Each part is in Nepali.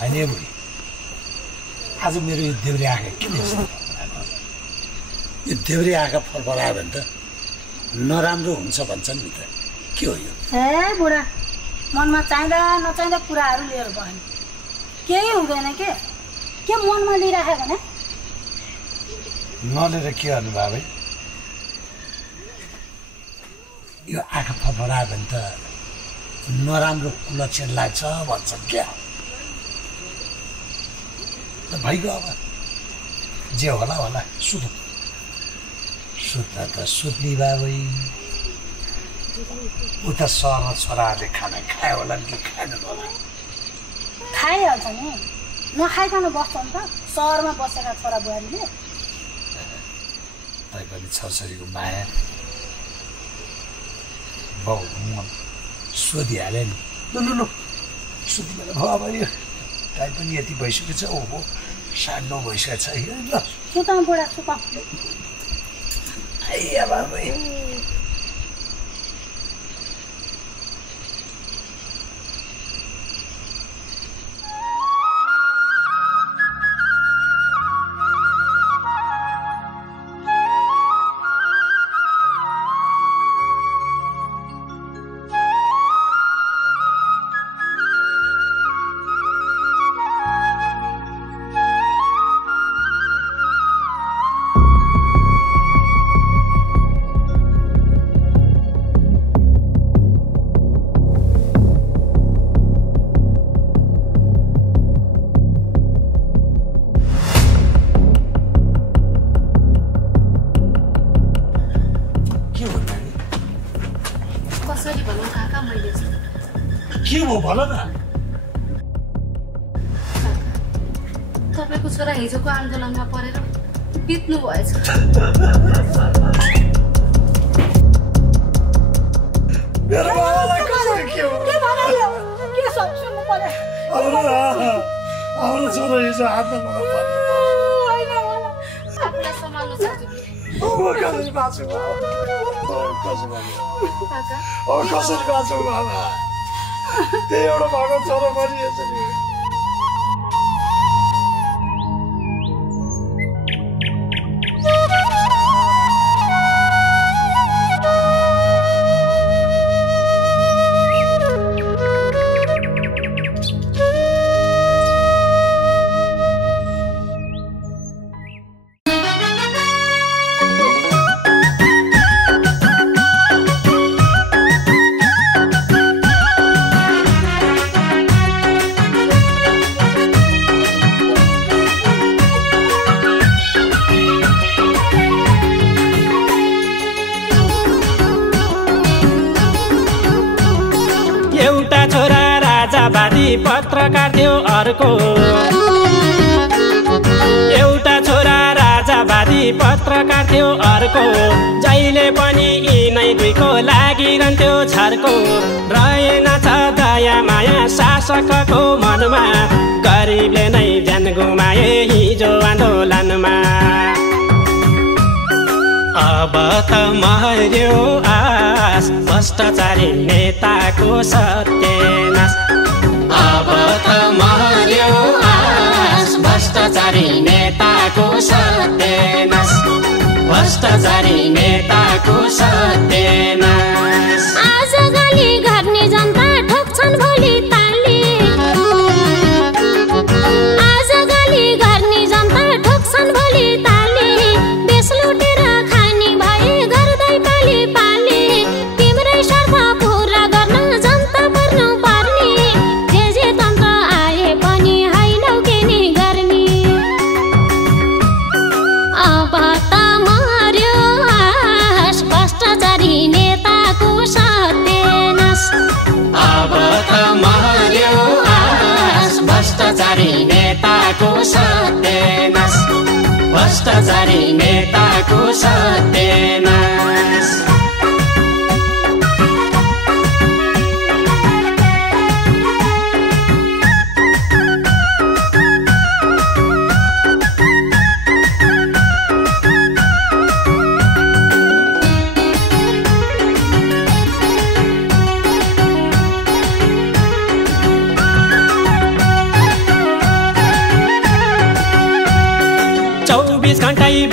हैन बुढी आज मेरो यो देब्रे आँखा किन यस्तो यो देब्रे आँखा फरफरायो भने त नराम्रो हुन्छ भन्छन् नि त के हो यो ए बुढा मनमा चाहिँदा नचाहिँदा कुराहरू लिएर गयो केही हुँदैन के मनमा लिइराख्यो भने नलिएर के गर्नु बाबै यो आँखा फरफरायो भने त नराम्रो कुलक्षण लाग्छ भन्छन् क्या भइगयो अब जे होला होला सुत्न त सुत्ने बाबै उता सहरमा छोराहरूले खाना खायो होला कि खाएन होला खाइहाल्छ नि नखाइकन बस्छ नि त सहरमा बसेका छोरा बुहारीले तैपनि छोरछोरीको माया बाउ मन सोधिहाल्यो नि लु सुत्नु भयो अब यो टाइम पनि यति भइसकेको छ ओहो 9:30 भइसकेको छ ल सुत बुढा सुत आइया बाबै भन न तपाईको छोरा हिजोको आन्दोलनमा परेर बित्नु भएछ मेरो बाबालाई कसरी के भन्यो के सोच्नु पर्यो हाम्रो छोरा हिजो आन्दोलनमा पर्यो हैन होला आफूलाई सम्हाल्नु सक्छु कसरी बाँच्नु कसरी बाँच्नु बाबा त्यही एउटा भएको छोरा मरिएछ नि पत्रकार थियो अर्को एउटा छोरा राजावादी पत्रकार थियो अर्को जहिले पनि यिनै दुईको लागिरहन्थ्यो छर्को रहेन छ दया माया शासकको मनमा गरिबले नै ज्यान गुमाए हिजो आन्दोलनमा अब त मर्यो आस भ्रष्टाचारी नेताको सत्यनाश अब त मर्यो आस भ्रष्टाचारी नेताको सत्यनाश भ्रष्टाचारी नेताको सत्यनाश आज गाली गर्ने जनता ठोक्छन् भोलि ताली आज गाली गर्ने जनता ठोक्छन् भोलि ताली बेस लुटेर खानी भए गर्दै पाली पाली तिम्रै शर्त पुरा गर्न जनता पर्नु पर्ने जे तन्त्र आए पनि हैनौ के नि गर्ने अब त मर्यो आस भ्रष्टाचारी नेताको सत्यनाश अब त मर्यो आस भ्रष्टाचारी नेताको सत्यनाश भ्रष्टाचारी नेताको सत्यनाश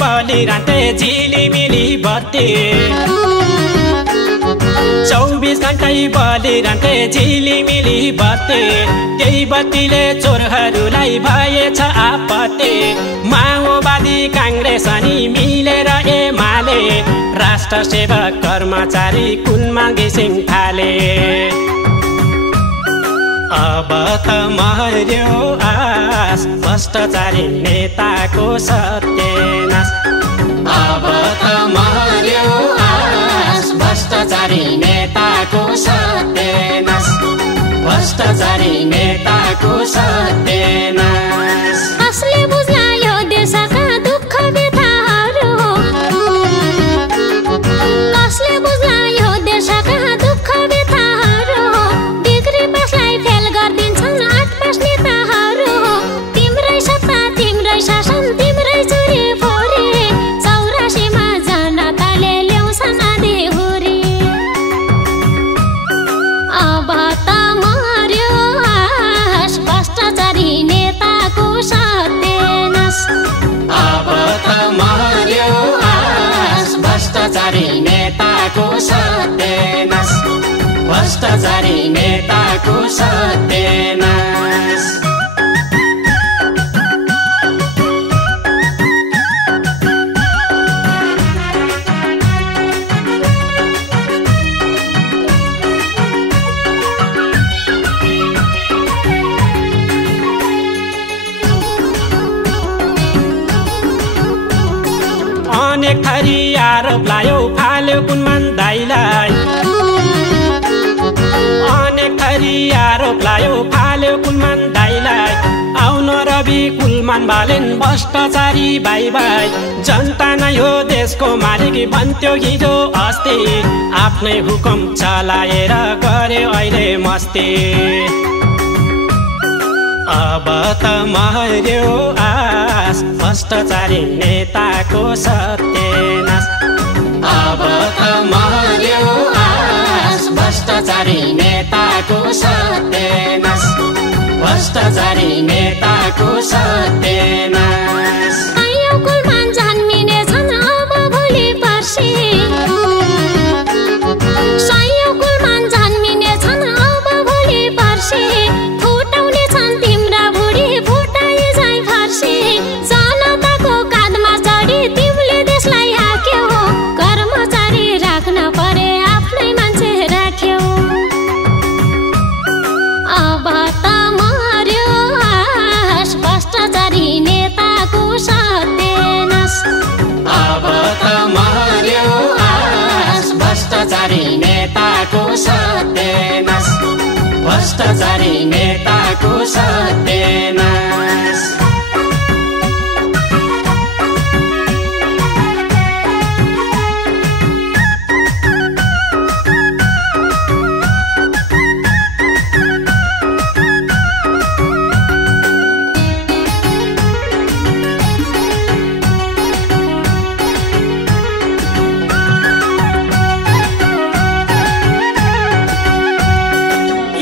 बलिरहन्थे झिलिमिली बत्ती 24 घण्टै बलिरहन्थे झिलिमिली बत्ती त्यही बत्तीले चोरहरूलाई भएछ आपत्ति माओवादी काङ्ग्रेस अनि मिलेर एमाले राष्ट्र सेवक कर्मचारी कुनमा घिसिङ थाले अब त मर्यो आस भ्रष्टाचारी नेताको सत्यनाश अब त मर्यो आस भ्रष्टाचारी नेताको सत्यनाश भ्रष्टाचारी नेताको सत्यनाश कसले बुझ्ला यो देशका दुःख व्यथाहरू कसले बुझ्ला यो देशका दुःख व्यथाहरू डिग्री पासलाई फेल गरिदिन्छन् 8 पास नेताहरू तिम्रै सत्ता तिम्रै शासन तिम्रै चोरी फोरी 84 मा जनताले ल्याउँछन् आधी हुरी अब त मर्यो आस भ्रष्टाचारी नेताको सत्यनाश अब त मर्यो आस भ्रष्टाचारी नेताको सत्यनाश भ्रष्टाचारी नेताको सत्यनाश अनेक थरी आरोप लायो फाल्यो कुनमान दाइलाई अनेक थरी आरोप लायो फाल्यो कुनमान दाइलाई आउन रवि कुलमान बालेन भ्रष्टाचारी बाई बाई जनता नै हो देशको मालिक भन्थ्यो हिजो अस्ति आफ्नै हुकुम चलाएर गरे अहिले मस्ती अब त मर्यो आस भ्रष्टाचारी नेताको सत्यनाश अब त मर्यो आस भ्रष्टाचारी नेताको सत्यनाश भ्रष्टाचारी नेताको सत्यनाश आयौ कुलमान जन्मिने छन् अब भोलि पर्सि सयौं कुलमान जन्मिने छन् अब भोलि पर्सि फुटाउने छन् तिम्रा बुढी फुटाइ जाइ फर्सी जनताको काँधमा चढी तिमीले देशलाई हाक्यौ कर्मचारी राख्न परे आफ्नै मान्छे राख्यौ अब त मर्यो आस भ्रष्टाचारी नेताको सत्यनाश अब त मर्यो आस भ्रष्टाचारी नेताको सत्यनाश भ्रष्टाचारी नेताको सत्यनाश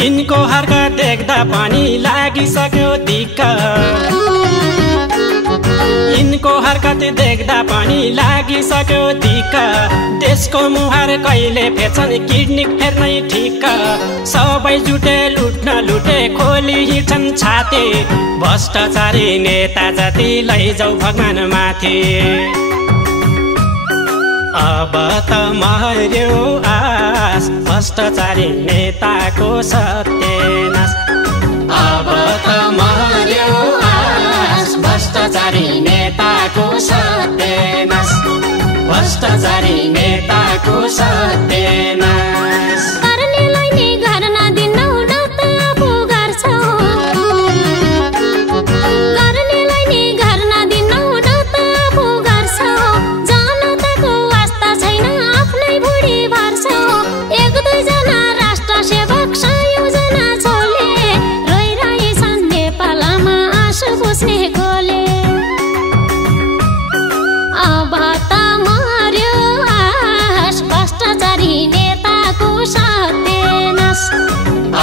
यिनको हरकत देख्दा पनि लागिसक्यो दिक्क यिनको हरकत देख्दा पनि लागिसक्यो दिक्क देशको मुहार कहिले फेर्छन् किडनी फेर्नै ठिक्क सबै जुटे लुट्न लुटे खोली हिँड्छन् छाते भ्रष्टाचारी नेता जति लैजाऊ भगवान माथि अब त मर्यो आस भ्रष्टाचारी नेताको सत्यनाश अब त मर्यो आस भ्रष्टाचारी नेताको सत्यनाश भ्रष्टाचारी नेताको सत्यनाश गर्नेलाई नि गर्न दिन्नौ न त आफू गर्छौ गर्नेलाई नि गर्न दिन्नौ न त आफू गर्छौ जनताको वास्ता छैन आफ्नै भुडी भर्छौ 1-2 जना राष्ट्र सेवक 100 जना छोले रोइरहेछन् नेपालमा आँसु पुस्ने गोले अब त मर्यो आस भ्रष्टाचारी नेताको सत्यनाश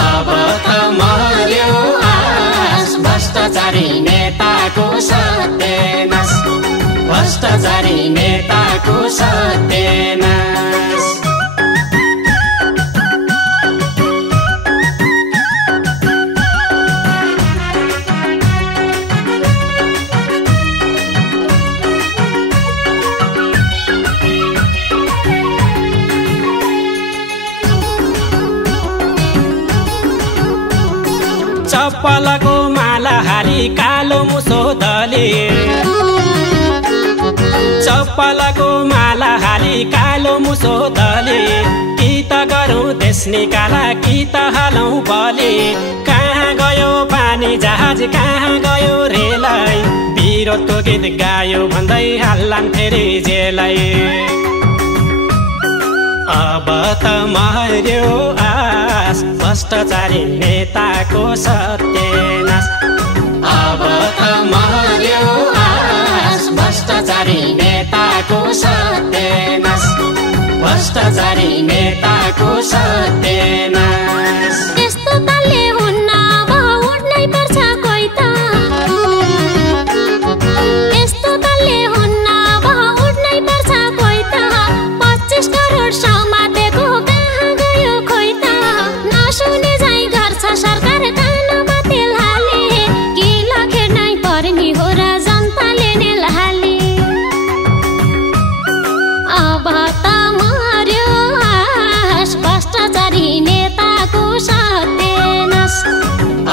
अब त मर्यो आस भ्रष्टाचारी नेताको सत्यनाश भ्रष्टाचारी नेताको सत्यनाश। चप्पलको माला हाली कालो मुसो दले, चप्पलको माला हाली कालो मुसो दले, कि त गरौँ देश निकाला कि त हालौँ बले। कहाँ गयो पानी जहाज कहाँ गयो रेलै, विरोधको गीत गायो भन्दै हाल्लान् फेरि जेलै। अब त मर्यो आस भ्रष्टाचारी नेताको सत्यनाश। अब त मर्यो आस भ्रष्टाचारी नेताको सत्यनाश। भ्रष्टाचारी नेताको सत्यनाश। यस्तो तालले हुन्न अब उड्नै पर्छ कोही त, यस्तो तालले हुन्न अब उड्नै पर्छ कोही त। 25 करोड समातेको कहाँ गयो खोइ त, नसुने झैँ गर्छ सरकार कानमा तेल हाले, कि लखेर्नै पर्ने हो र जनताले नेल हाले। अब त मर्यो आस भ्रष्टाचारी नेताको सत्यनाश।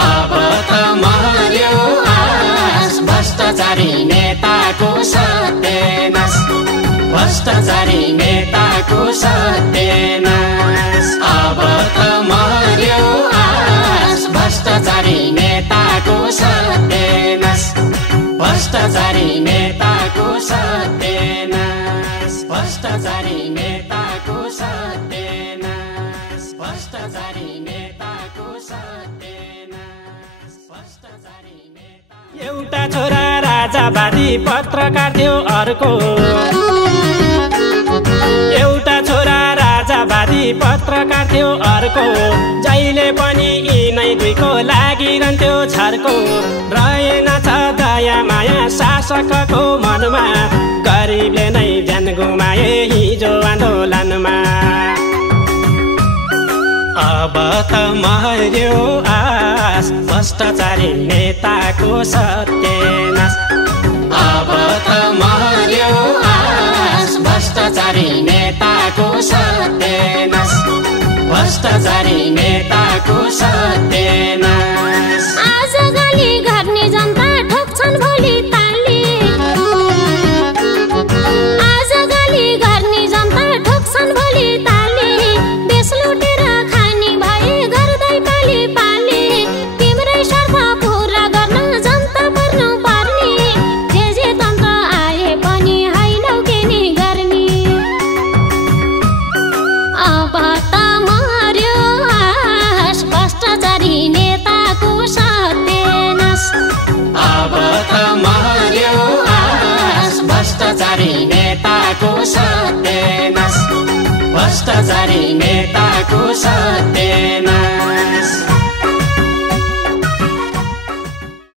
अब त मर्यो आस भ्रष्टाचारी नेताको सत्यनाश। भ्रष्टाचारी नेताको सत्यनाश। अब त मर्यो आस भ्रष्टाचारी नेताको सत्यनाश। भ्रष्टाचारी नेताको सत्यनाश। भ्रष्टाचारी नेताको सत्यनाश। भ्रष्टाचारी नेताको सत्यनाश। भ्रष्टाचारी नेता। एउटा छोरा राजावादी पत्रकार थियो अर्को, एउटा छोरा राजावादी पत्रकार थियो अर्को, जहिले पनि यिनै दुईको लागिरहन्थ्यो छर्को। रहेन छ दया माया शासकको मनमा, गरिबले नै ज्यान गुमाए हिजो आन्दोलनमा। अब त मर्यो आस भ्रष्टाचारी नेताको सत्यनाश। अब त मर्यो आस भ्रष्टाचारी नेताको सत्यनाश। भ्रष्टाचारी नेताको सत्यनाश। आज गाली गर्ने जनता ठोक्छन् भोलि ताली, आज गाली गर्ने जनता ठोक्छन् भोलि ताली। देश लुटेर खानी भए गर्दै पाली पाली, तिम्रै स्वार्थ पुरा गर्न जनता पर्नु पर्ने, जे तन्त्र आए पनि हैनौ के नि गर्ने। अब त मर्यो आस भ्रष्टाचारी नेताको सत्यनाश। अब त मर्यो आस भ्रष्टाचारी नेताको सत्यनाश। भ्रष्टाचारी नेताको सत्यनाश।